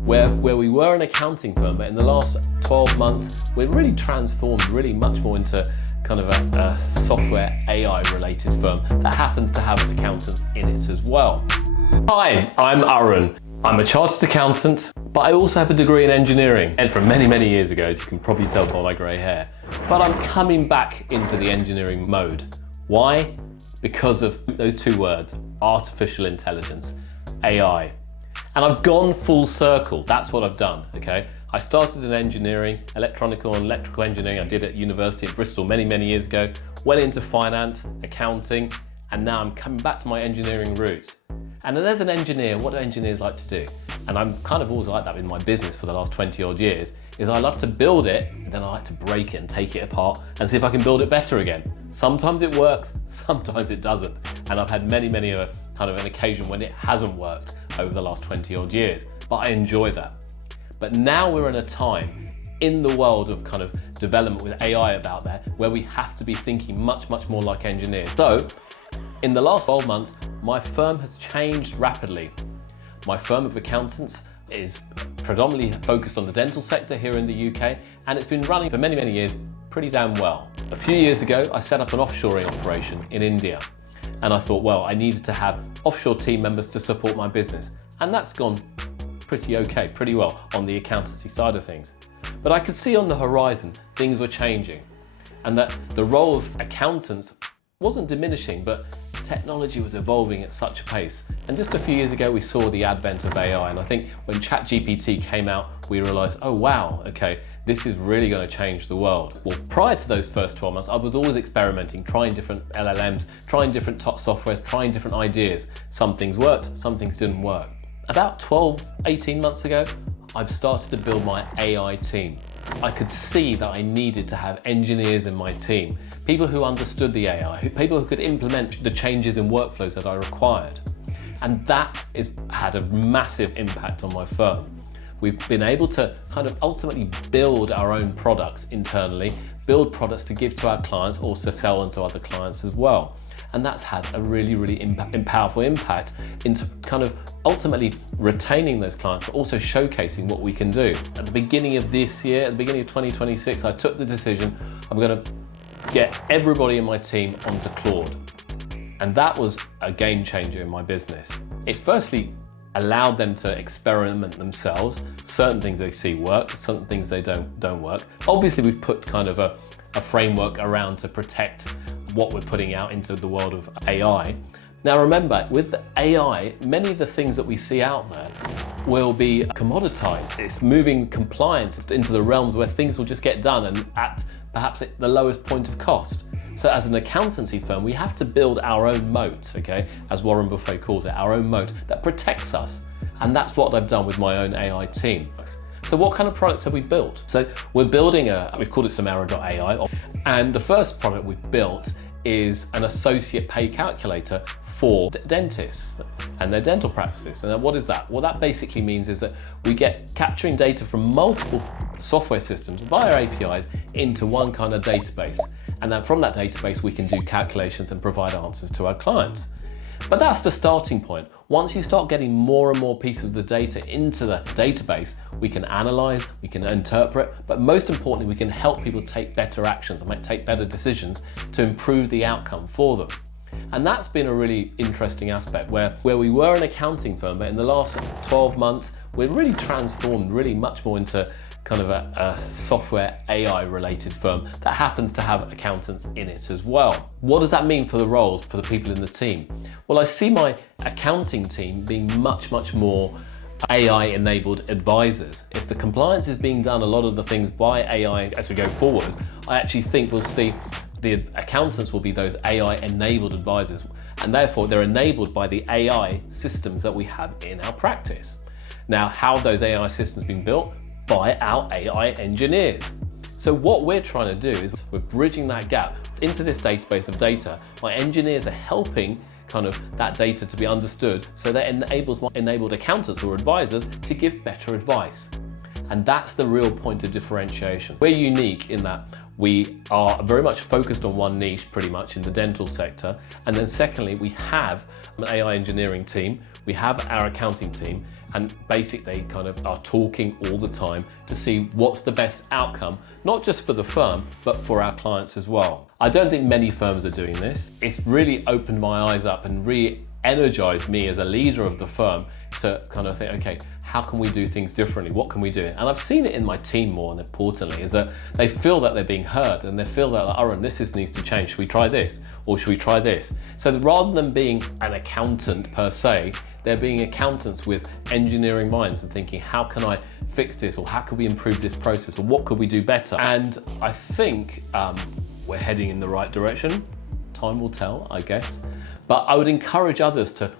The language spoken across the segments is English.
Where we were an accounting firm, but in the last 12 months, we've really transformed really much more into kind of a software AI related firm that happens to have accountants in it as well. Hi, I'm Arun. I'm a chartered accountant, but I also have a degree in engineering, and from many, many years ago, as you can probably tell by my grey hair. But I'm coming back into the engineering mode. Why? Because of those two words, artificial intelligence, AI. And I've gone full circle. That's what I've done, okay? I started in engineering, electrical engineering. I did at university at Bristol many, many years ago. Went into finance, accounting, and now I'm coming back to my engineering roots. And as an engineer, what do engineers like to do? And I'm kind of always like that in my business for the last 20 odd years, is I love to build it, and then I like to break it and take it apart and see if I can build it better again. Sometimes it works, sometimes it doesn't. And I've had many, many kind of an occasion when it hasn't worked over the last 20 odd years, but I enjoy that. But now we're in a time in the world of kind of development with AI about there, where we have to be thinking much, much more like engineers. So in the last 12 months, my firm has changed rapidly. My firm of accountants is predominantly focused on the dental sector here in the UK, and it's been running for many, many years pretty damn well. A few years ago, I set up an offshoring operation in India. And I thought, well, I needed to have offshore team members to support my business. And that's gone pretty okay, pretty well on the accountancy side of things. But I could see on the horizon, things were changing. And that the role of accountants wasn't diminishing, but technology was evolving at such a pace. And just a few years ago, we saw the advent of AI. And I think when ChatGPT came out, we realized, oh wow, okay, this is really going to change the world. Well, prior to those first 12 months, I was always experimenting, trying different LLMs, trying different top softwares, trying different ideas. Some things worked, some things didn't work. About 12, 18 months ago, I've started to build my AI team. I could see that I needed to have engineers in my team, people who understood the AI, people who could implement the changes in workflows that I required. And that has had a massive impact on my firm. We've been able to kind of ultimately build our own products internally, build products to give to our clients, also sell them to other clients as well. And that's had a really, really powerful impact into kind of ultimately retaining those clients, but also showcasing what we can do. At the beginning of this year, at the beginning of 2026, I took the decision, I'm going to get everybody in my team onto Claude. And that was a game changer in my business. It's firstly allowed them to experiment themselves. Certain things they see work, certain things they don't work. Obviously, we've put kind of a framework around to protect what we're putting out into the world of AI. Now remember, with AI, many of the things that we see out there will be commoditized. It's moving compliance into the realms where things will just get done and at perhaps at the lowest point of cost. So as an accountancy firm, we have to build our own moat, okay? As Warren Buffett calls it, our own moat that protects us. And that's what I've done with my own AI team. So what kind of products have we built? So we're building we've called it Samera.ai. And the first product we've built is an associate pay calculator for dentists and their dental practices. And what is that? What that basically means is that we get capturing data from multiple software systems via APIs into one kind of database. And then from that database, we can do calculations and provide answers to our clients. But that's the starting point. Once you start getting more and more pieces of the data into the database, we can analyze, we can interpret, but most importantly, we can help people take better actions and take better decisions to improve the outcome for them. And that's been a really interesting aspect where we were an accounting firm, but in the last 12 months, we've really transformed really much more into kind of a software AI related firm that happens to have accountants in it as well. What does that mean for the roles, for the people in the team? Well, I see my accounting team being much, much more AI enabled advisors. If the compliance is being done, a lot of the things by AI as we go forward, I actually think we'll see the accountants will be those AI enabled advisors, and therefore they're enabled by the AI systems that we have in our practice. Now, how have those AI systems been built? By our AI engineers. So what we're trying to do is we're bridging that gap into this database of data. My engineers are helping kind of that data to be understood, so that enables my enabled accountants or advisors to give better advice. And that's the real point of differentiation. We're unique in that we are very much focused on one niche, pretty much in the dental sector. And then secondly, we have an AI engineering team, we have our accounting team, and basically they kind of are talking all the time to see what's the best outcome, not just for the firm, but for our clients as well. I don't think many firms are doing this. It's really opened my eyes up and re-energized me as a leader of the firm to kind of think, okay, how can we do things differently? What can we do? And I've seen it in my team more and importantly, is that they feel that they're being heard and they feel that, like, oh, this needs to change. Should we try this? Or should we try this? So rather than being an accountant per se, they're being accountants with engineering minds and thinking, how can I fix this? Or how can we improve this process? Or what could we do better? And I think we're heading in the right direction. Time will tell, I guess. But I would encourage others to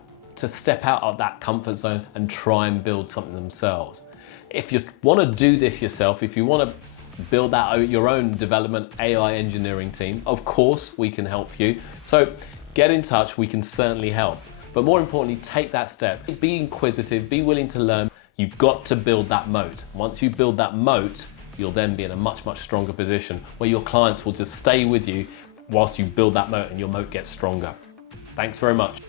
step out of that comfort zone and try and build something themselves. If you want to do this yourself, if you want to build out your own development AI engineering team, of course we can help you. So get in touch, we can certainly help. But more importantly, take that step. Be inquisitive, be willing to learn. You've got to build that moat. Once you build that moat, you'll then be in a much, much stronger position where your clients will just stay with you whilst you build that moat and your moat gets stronger. Thanks very much.